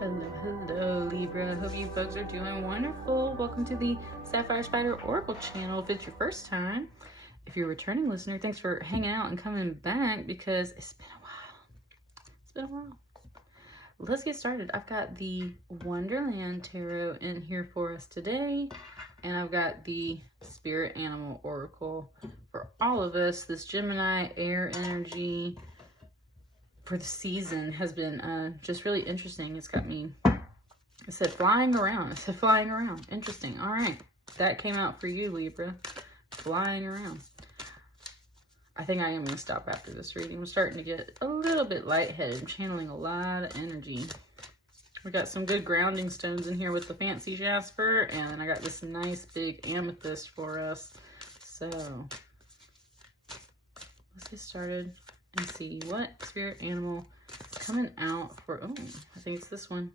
Hello, hello, Libra. Hope you folks are doing wonderful. Welcome to the Sapphire Spider Oracle channel. If it's your first time, if you're a returning listener, thanks for hanging out and coming back because it's been a while. It's been a while. Let's get started. I've got the Wonderland Tarot in here for us today, and I've got the Spirit Animal Oracle for all of us. This Gemini air energy for the season has been just really interesting. It's got me, I said flying around. I said flying around. Interesting. All right. That came out for you, Libra. Flying around. I think I am going to stop after this reading. I'm starting to get a little bit lightheaded. I'm channeling a lot of energy. We got some good grounding stones in here with the Fancy Jasper. And I got this nice big amethyst for us. So let's get started and see what spirit animal is coming out for, oh, I think it's this one.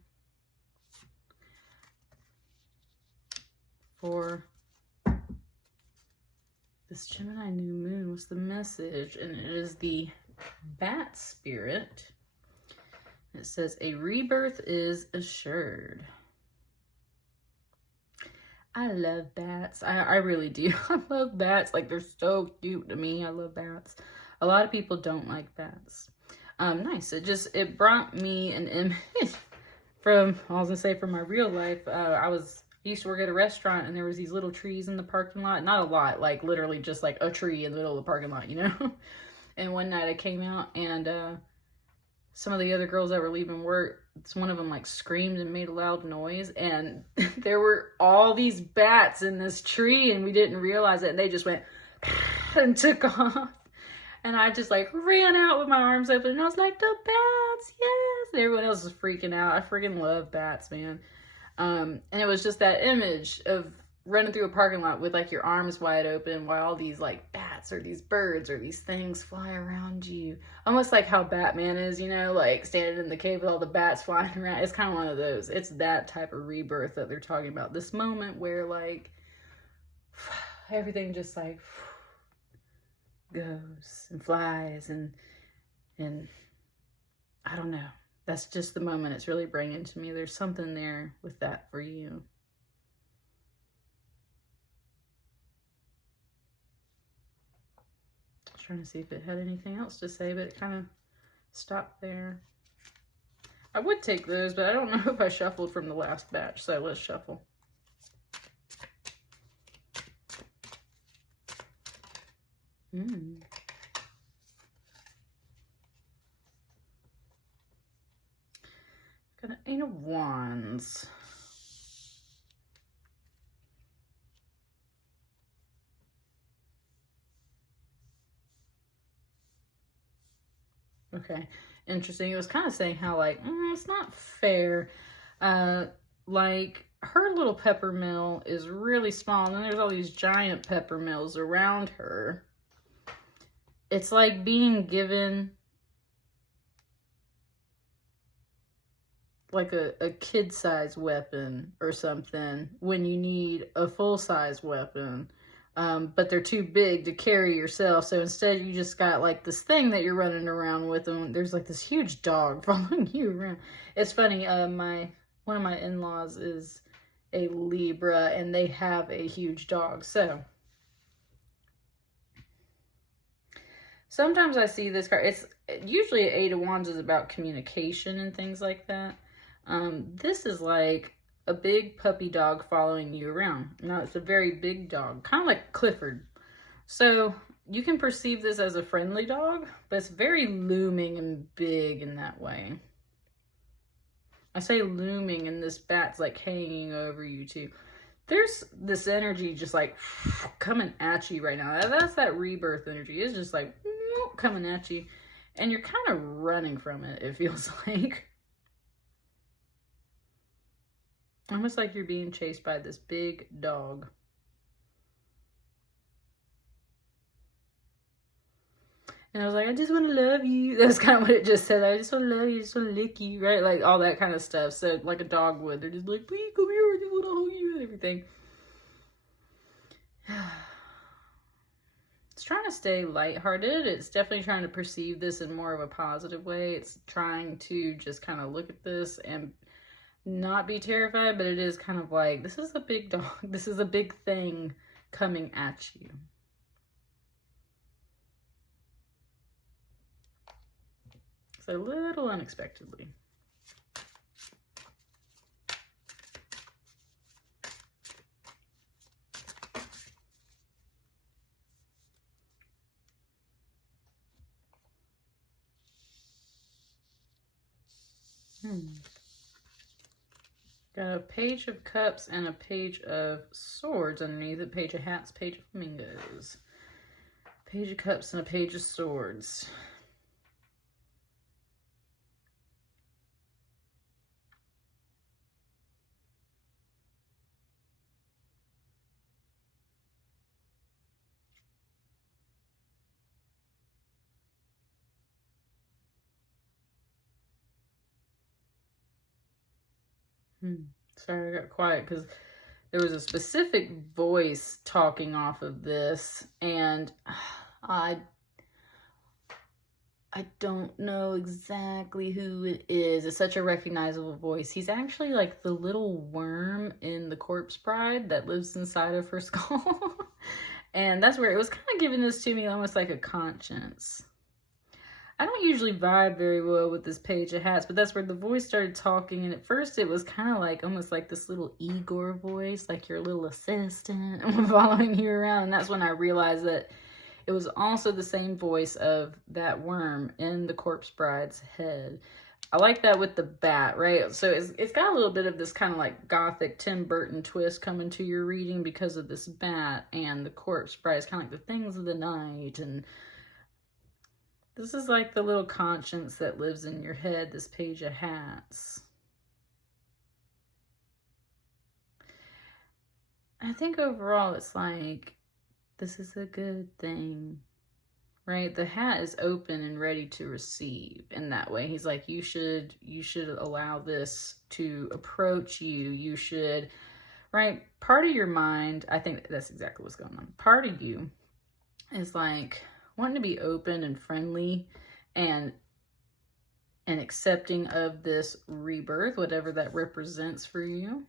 For this Gemini new moon, what's the message? And it is the bat spirit. It says, a rebirth is assured. I love bats. I really do. I love bats. Like, they're so cute to me. I love bats. A lot of people don't like bats. Nice. It brought me an image from, I was gonna say from my real life. I used to work at a restaurant and there was these little trees in the parking lot. Not a lot, like literally just like a tree in the middle of the parking lot, you know? And one night I came out and some of the other girls that were leaving work, one of them like screamed and made a loud noise, and there were all these bats in this tree and we didn't realize it, and they just went and took off. And I just like ran out with my arms open and I was like, the bats, yes. And everyone else was freaking out. I freaking love bats, man. And it was just that image of running through a parking lot with like your arms wide open while all these like bats or these birds or these things fly around you. Almost like how Batman is, you know, like standing in the cave with all the bats flying around. It's kind of one of those. It's that type of rebirth that they're talking about. This moment where like everything just like goes and flies and I don't know. That's just the moment it's really bringing to me. There's something there with that for you. I was trying to see if it had anything else to say, but it kind of stopped there. I would take those, but I don't know if I shuffled from the last batch, so let's shuffle. Got an 8 of Wands. Okay, interesting. It was kind of saying how like, it's not fair. Like her little pepper mill is really small, and then there's all these giant pepper mills around her. It's like being given like a kid-size weapon or something when you need a full-size weapon, but they're too big to carry yourself. So instead you just got like this thing that you're running around with, and there's like this huge dog following you around. It's funny, one of my in-laws is a Libra and they have a huge dog. So sometimes I see this card. It's usually 8 of Wands is about communication and things like that. This is like a big puppy dog following you around. Now it's a very big dog, kind of like Clifford. So you can perceive this as a friendly dog, but it's very looming and big in that way. I say looming, and this bat's like hanging over you too. There's this energy just like coming at you right now. That's that rebirth energy. It's just like coming at you, and you're kind of running from it, it feels like. Almost like you're being chased by this big dog. And I was like, I just want to love you. That's kind of what it just said. I just want to love you. I just want to lick you, right? Like all that kind of stuff. So like a dog would. They're just like, please come here. I just want to hold you and everything. It's trying to stay lighthearted. It's definitely trying to perceive this in more of a positive way. It's trying to just kind of look at this and not be terrified, but it is kind of like, this is a big dog. This is a big thing coming at you. So a little unexpectedly. Got a Page of Cups and a Page of Swords underneath it. Page of Hats, Page of Flamingos. Page of Cups and a Page of Swords. Sorry, I got quiet because there was a specific voice talking off of this, and I don't know exactly who it is. It's such a recognizable voice. He's actually like the little worm in the Corpse Bride that lives inside of her skull. And that's where it was kind of giving this to me almost like a conscience. I don't usually vibe very well with this Page of Hats, but that's where the voice started talking, and at first it was kind of like, almost like this little Igor voice, like your little assistant following you around, and that's when I realized that it was also the same voice of that worm in the Corpse Bride's head. I like that with the bat, right? So it's got a little bit of this kind of like gothic Tim Burton twist coming to your reading because of this bat, and the Corpse Bride is kind of like the things of the night, and this is like the little conscience that lives in your head, this Page of Hats. I think overall it's like, this is a good thing, right? The hat is open and ready to receive in that way. He's like, you should allow this to approach you. You should, right? Part of your mind, I think that's exactly what's going on. Part of you is like, wanting to be open and friendly and accepting of this rebirth, whatever that represents for you.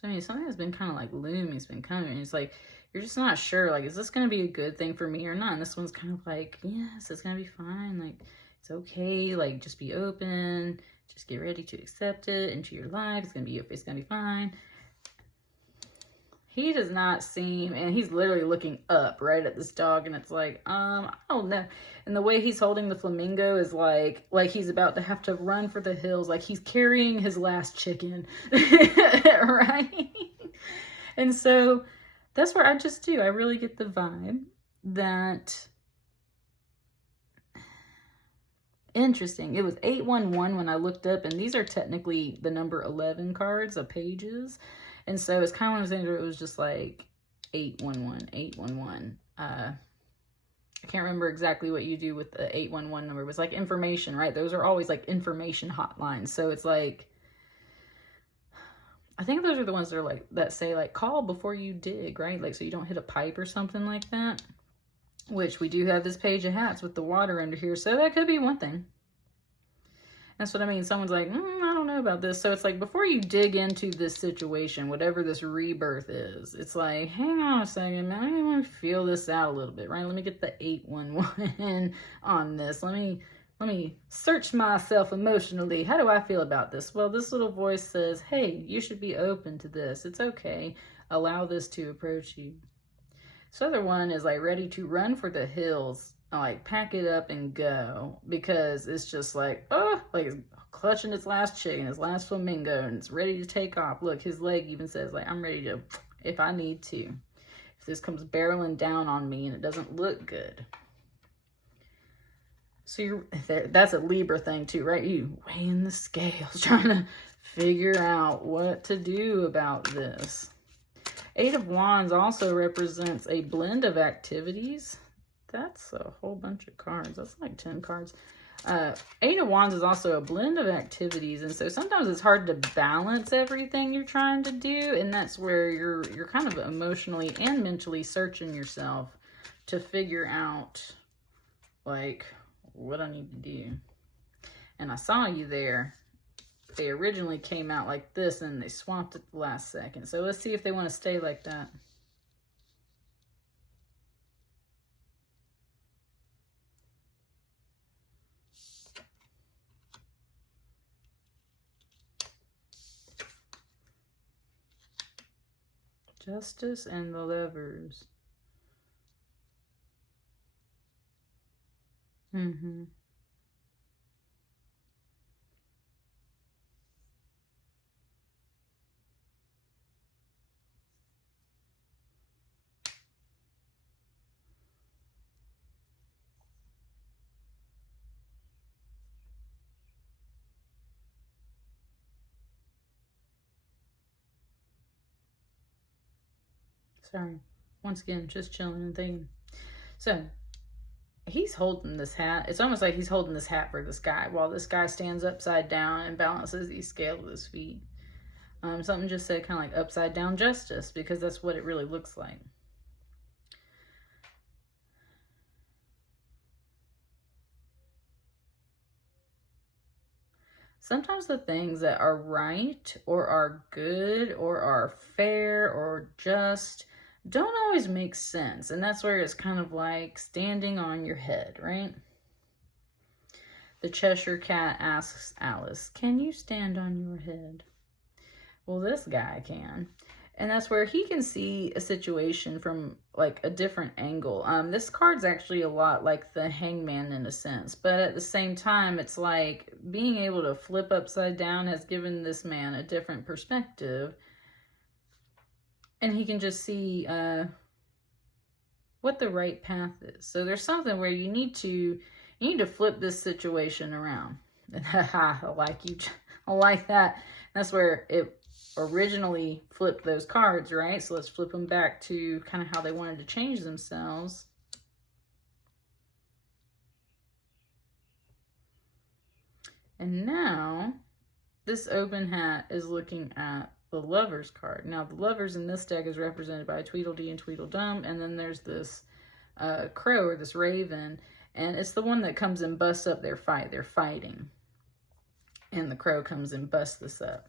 So, I mean, something that's been kind of like looming, it's been coming. It's like, you're just not sure, like, is this going to be a good thing for me or not? And this one's kind of like, yes, it's going to be fine. Like, it's okay. Like, just be open. Just get ready to accept it into your life. It's going to be fine. He does not seem, and he's literally looking up right at this dog, and it's like, I don't know. And the way he's holding the flamingo is like he's about to have to run for the hills, like he's carrying his last chicken, right? And so that's where I really get the vibe that, interesting. It was 811 when I looked up, and these are technically the number 11 cards of pages. And so it's kind of one of those things where it was just like 811, 811. I can't remember exactly what you do with the 811 number. It was like information, right? Those are always like information hotlines. So it's like, I think those are the ones that are like, that say like, call before you dig, right? Like, so you don't hit a pipe or something like that. Which we do have this Page of Hats with the water under here. So that could be one thing. That's what I mean. Someone's like, I don't know about this. So it's like, before you dig into this situation, whatever this rebirth is, it's like, hang on a second, man. I want to feel this out a little bit, right? Let me get the 811 on this. Let me search myself emotionally. How do I feel about this? Well, this little voice says, hey, you should be open to this. It's okay. Allow this to approach you. This other one is like ready to run for the hills. Like, pack it up and go, because it's just like, like it's clutching its last chicken, its last flamingo, and it's ready to take off. Look, his leg even says, like, I'm ready to, if I need to, if this comes barreling down on me and it doesn't look good. So you're there, that's a Libra thing too, right? You weighing the scales, trying to figure out what to do about this. 8 of Wands also represents a blend of activities. That's a whole bunch of cards. That's like 10 cards. 8 of Wands is also a blend of activities. And so sometimes it's hard to balance everything you're trying to do. And that's where you're kind of emotionally and mentally searching yourself to figure out, like, what I need to do. and I saw you there, they originally came out like this and they swapped at the last second. So let's see if they want to stay like that. Justice and the Lovers. Sorry. Once again, just chilling and thinking. So, he's holding this hat. It's almost like he's holding this hat for this guy while this guy stands upside down and balances these scales with his feet. Something just said kind of like upside down justice, because that's what it really looks like. Sometimes the things that are right or are good or are fair or just don't always make sense. And that's where it's kind of like standing on your head, right? The Cheshire Cat asks Alice, can you stand on your head? Well, this guy can. And that's where he can see a situation from like a different angle. This card's actually a lot like the Hangman in a sense, but at the same time, it's like being able to flip upside down has given this man a different perspective. And he can just see what the right path is. So there's something where you need to flip this situation around. I like you. I like that. That's where it originally flipped those cards, right? So let's flip them back to kind of how they wanted to change themselves. And now this open hat is looking at the Lovers card. Now the Lovers in this deck is represented by Tweedledee and Tweedledum, and then there's this crow or this raven, and it's the one that comes and busts up their fight. They're fighting, and the crow comes and busts this up.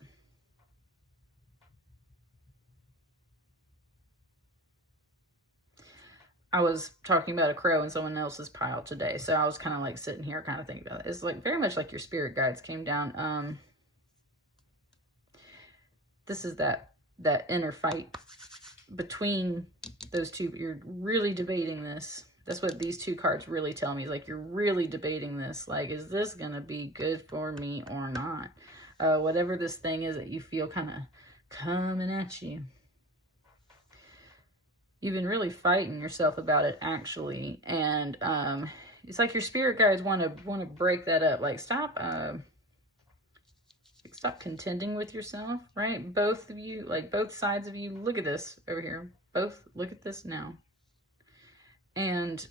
I was talking about a crow in someone else's pile today, so I was kind of like sitting here kind of thinking about it. It's like very much like your spirit guides came down. This is that inner fight between those two. You're really debating this. That's what these two cards really tell me. Is like you're really debating this. Like, is this gonna be good for me or not? Whatever this thing is that you feel kind of coming at you. You've been really fighting yourself about it, actually, and it's like your spirit guides want to break that up. Like, stop contending with yourself, right? Both of you, like both sides of you, look at this over here. Both look at this now, and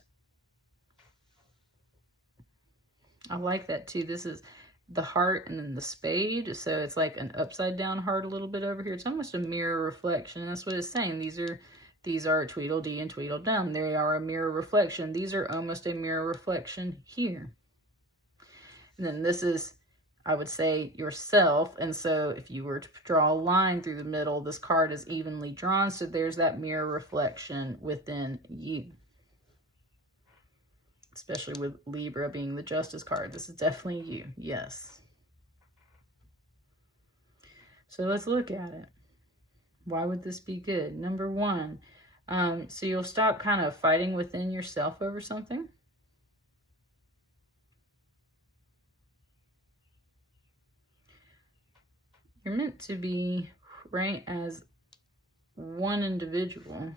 I like that too. This is the heart and then the spade, so it's like an upside down heart a little bit over here. It's almost a mirror reflection. That's what it's saying. These are Tweedledee and Tweedledum. They are a mirror reflection. These are almost a mirror reflection here. And then this is, I would say, yourself. And so if you were to draw a line through the middle, this card is evenly drawn. So there's that mirror reflection within you. Especially with Libra being the Justice card. This is definitely you. Yes. So let's look at it. Why would this be good? Number one, so you'll stop kind of fighting within yourself over something. You're meant to be, right, as one individual.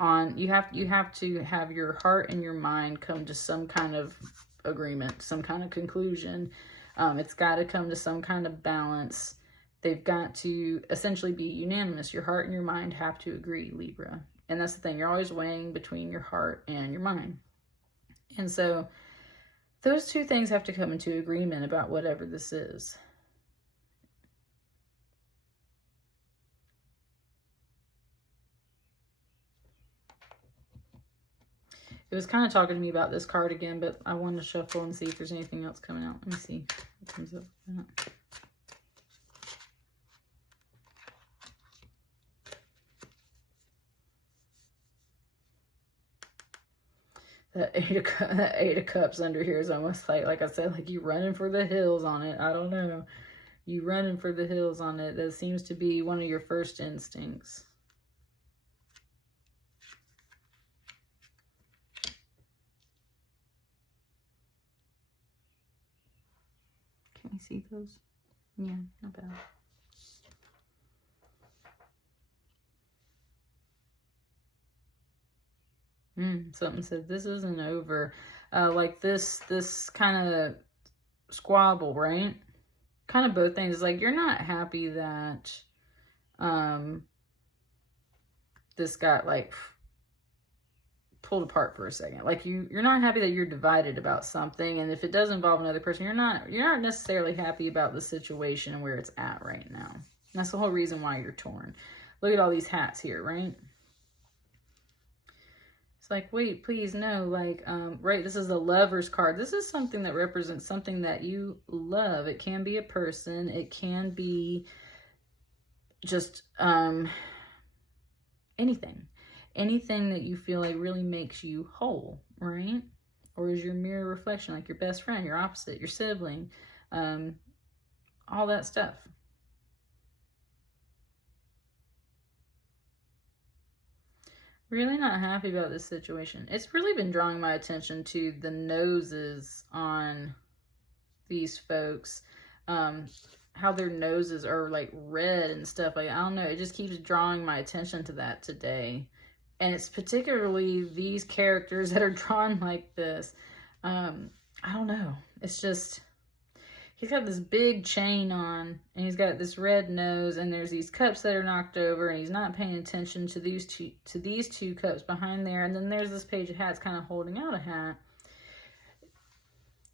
You have to have your heart and your mind come to some kind of agreement, some kind of conclusion. It's got to come to some kind of balance. They've got to essentially be unanimous. Your heart and your mind have to agree, Libra. And that's the thing. You're always weighing between your heart and your mind. And so those two things have to come into agreement about whatever this is. It was kind of talking to me about this card again, but I wanted to shuffle and see if there's anything else coming out. Let me see what comes up with that. That eight of Cups under here is almost like I said, like you running for the hills on it. I don't know. You running for the hills on it. That seems to be one of your first instincts. Can we see those? Yeah, not bad. Something said this isn't over. Like this kind of squabble, right? Kind of both things. It's like you're not happy that this got like pulled apart for a second. Like you're not happy that you're divided about something, and if it does involve another person, you're not necessarily happy about the situation and where it's at right now. And that's the whole reason why you're torn. Look at all these hats here, right? It's like, wait, please, no, like, right, this is the Lover's card. This is something that represents something that you love. It can be a person. It can be just anything. Anything that you feel like really makes you whole, right? Or is your mirror reflection, like your best friend, your opposite, your sibling, all that stuff. Really not happy about this situation. It's really been drawing my attention to the noses on these folks. How their noses are like red and stuff. Like, I don't know. It just keeps drawing my attention to that today. And it's particularly these characters that are drawn like this. I don't know. It's just... He's got this big chain on, and he's got this red nose, and there's these cups that are knocked over, and he's not paying attention to these two cups behind there, and then there's this page of hats kind of holding out a hat.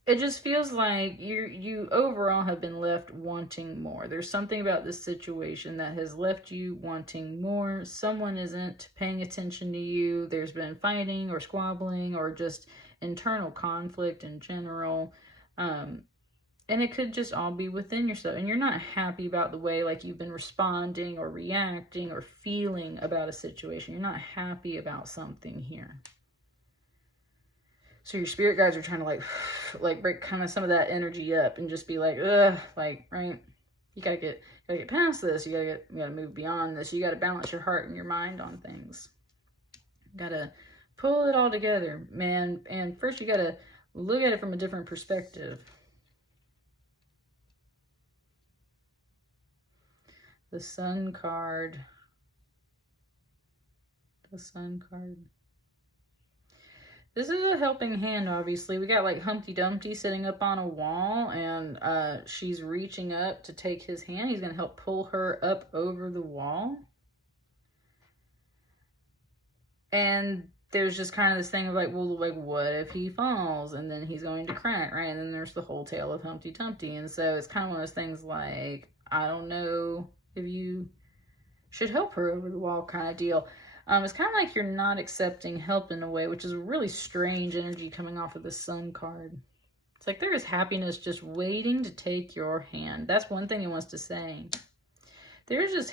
It just feels like you overall have been left wanting more. There's something about this situation that has left you wanting more. Someone isn't paying attention to you. There's been fighting or squabbling or just internal conflict in general. And it could just all be within yourself. And you're not happy about the way like you've been responding or reacting or feeling about a situation. You're not happy about something here. So your spirit guides are trying to like break kind of some of that energy up and just be like, ugh, like, right? You gotta get past this. You gotta move beyond this. You gotta balance your heart and your mind on things. You gotta pull it all together, man. And first you gotta look at it from a different perspective. The Sun card. The Sun card. This is a helping hand, obviously. We got like Humpty Dumpty sitting up on a wall, and she's reaching up to take his hand. He's going to help pull her up over the wall. And there's just kind of this thing of like, well, like, what if he falls? And then he's going to crack, right? And then there's the whole tale of Humpty Dumpty. And so it's kind of one of those things like, I don't know if you should help her over the wall kind of deal. It's kind of like you're not accepting help in a way, which is a really strange energy coming off of the Sun card. It's like there is happiness just waiting to take your hand. That's one thing it wants to say. There's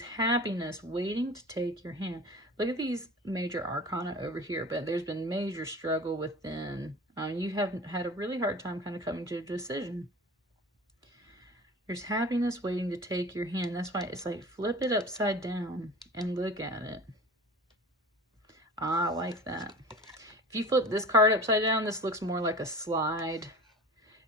happiness waiting to take your hand. Look at these major arcana over here, but there's been major struggle within. You have had a really hard time kind of coming to a decision. There's happiness waiting to take your hand. That's why it's like flip it upside down and look at it. I like that. If you flip this card upside down, this looks more like a slide.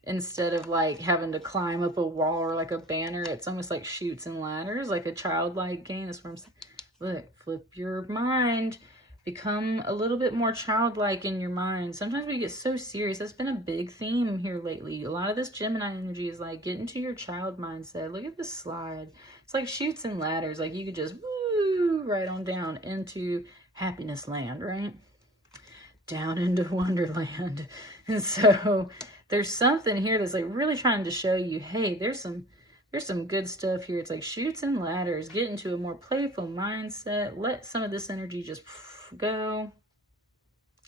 Instead of like having to climb up a wall or like a banner, it's almost like chutes and ladders, like a childlike game. That's what I'm saying. Look, flip your mind. Become a little bit more childlike in your mind. Sometimes we get so serious. That's been a big theme here lately. A lot of this Gemini energy is like, get into your child mindset. Look at this slide. It's like chutes and ladders. Like you could just woo right on down into happiness land, right? Down into Wonderland. And so there's something here that's like really trying to show you, hey, there's some good stuff here. It's like chutes and ladders. Get into a more playful mindset. Let some of this energy just go.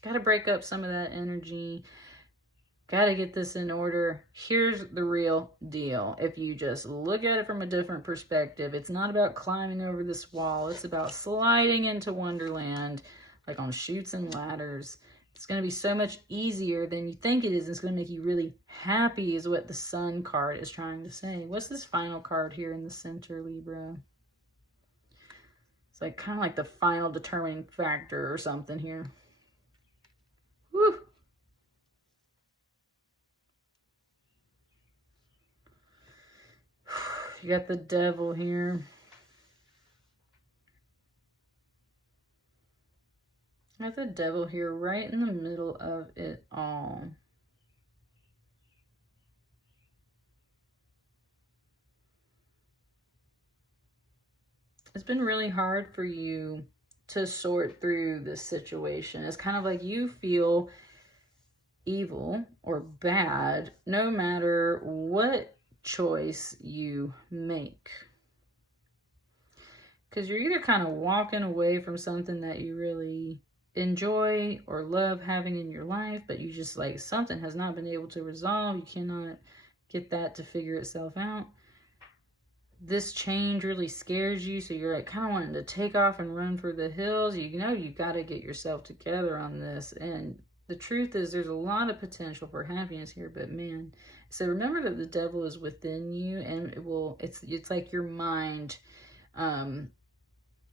Got to break up some of that energy. Got to get this in order. Here's the real deal. If you just look at it from a different perspective, it's not about climbing over this wall. It's about sliding into Wonderland, like on chutes and ladders. It's going to be so much easier than you think it is. It's going to make you really happy is what the Sun card is trying to say. What's this final card here in the center, Libra? It's like kind of like the final determining factor or something here. Woo! You got the Devil here. You got the Devil here right in the middle of it all. It's been really hard for you to sort through this situation. It's kind of like you feel evil or bad no matter what choice you make. Because you're either kind of walking away from something that you really enjoy or love having in your life, but you just like something has not been able to resolve. You cannot get that to figure itself out. This change really scares you, so you're like kind of wanting to take off and run for the hills. You know you've got to get yourself together on this. And the truth is there's a lot of potential for happiness here, but man, so remember that the Devil is within you, and it's like your mind.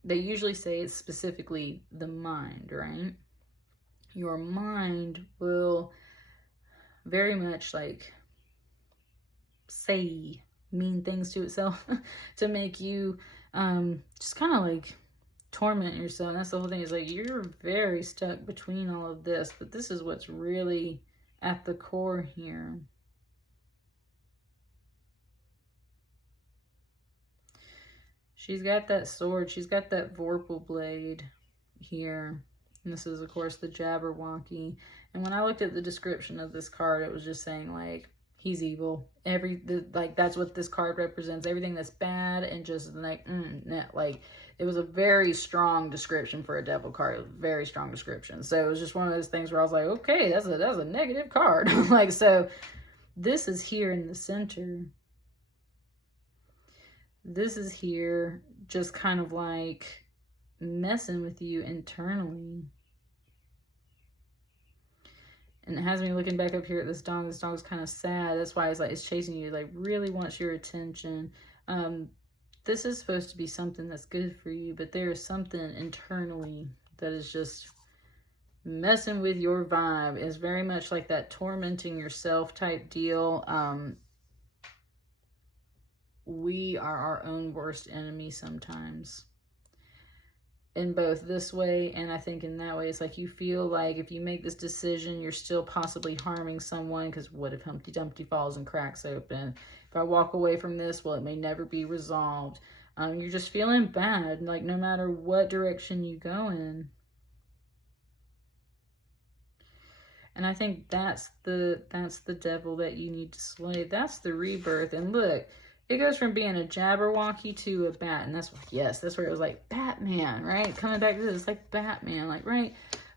They usually say it's specifically the mind, right? Your mind will very much like say mean things to itself to make you just kind of like torment yourself. And that's the whole thing, is like you're very stuck between all of this, but this is what's really at the core here. She's got that sword. She's got that Vorpal blade here. And this is, of course, the Jabberwocky. And when I looked at the description of this card, it was just saying, like, he's evil. Like, that's what this card represents. Everything that's bad and just, like, nah, like, it was a very strong description for a Devil card. It was a very strong description. So it was just one of those things where I was like, okay, that's a negative card. Like, so this is here in the center. This is here just kind of like messing with you internally. And it has me looking back up here at this dog. This dog's kind of sad. That's why it's chasing you, like really wants your attention. This is supposed to be something that's good for you, but there is something internally that is just messing with your vibe. It's very much like that tormenting yourself type deal. We are our own worst enemy sometimes. In both this way and I think in that way, it's like you feel like if you make this decision, you're still possibly harming someone, because what if Humpty Dumpty falls and cracks open? If I walk away from this, well, it may never be resolved. You're just feeling bad, like no matter what direction you go in. And I think that's the Devil that you need to slay. That's the rebirth. And look, it goes from being a Jabberwocky to a bat. And that's, yes, that's where it was like Batman, right? Coming back to this, like Batman, like, right?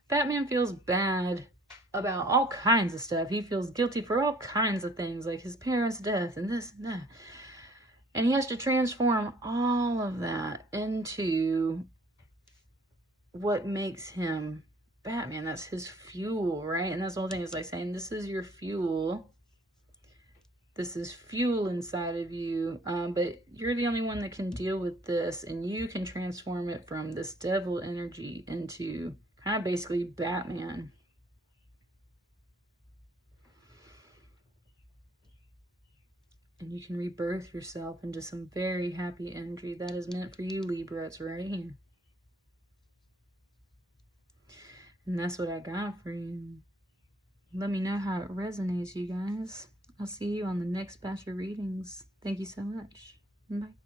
Batman feels bad about all kinds of stuff. He feels guilty for all kinds of things, like his parents' death and this and that. And he has to transform all of that into what makes him Batman. That's his fuel, right? And that's the whole thing, is like saying, this is your fuel. This is fuel inside of you, but you're the only one that can deal with this, and you can transform it from this Devil energy into kind of basically Batman. And you can rebirth yourself into some very happy energy that is meant for you, Libra. It's right here. And that's what I got for you. Let me know how it resonates, you guys. I'll see you on the next batch of readings. Thank you so much. Bye.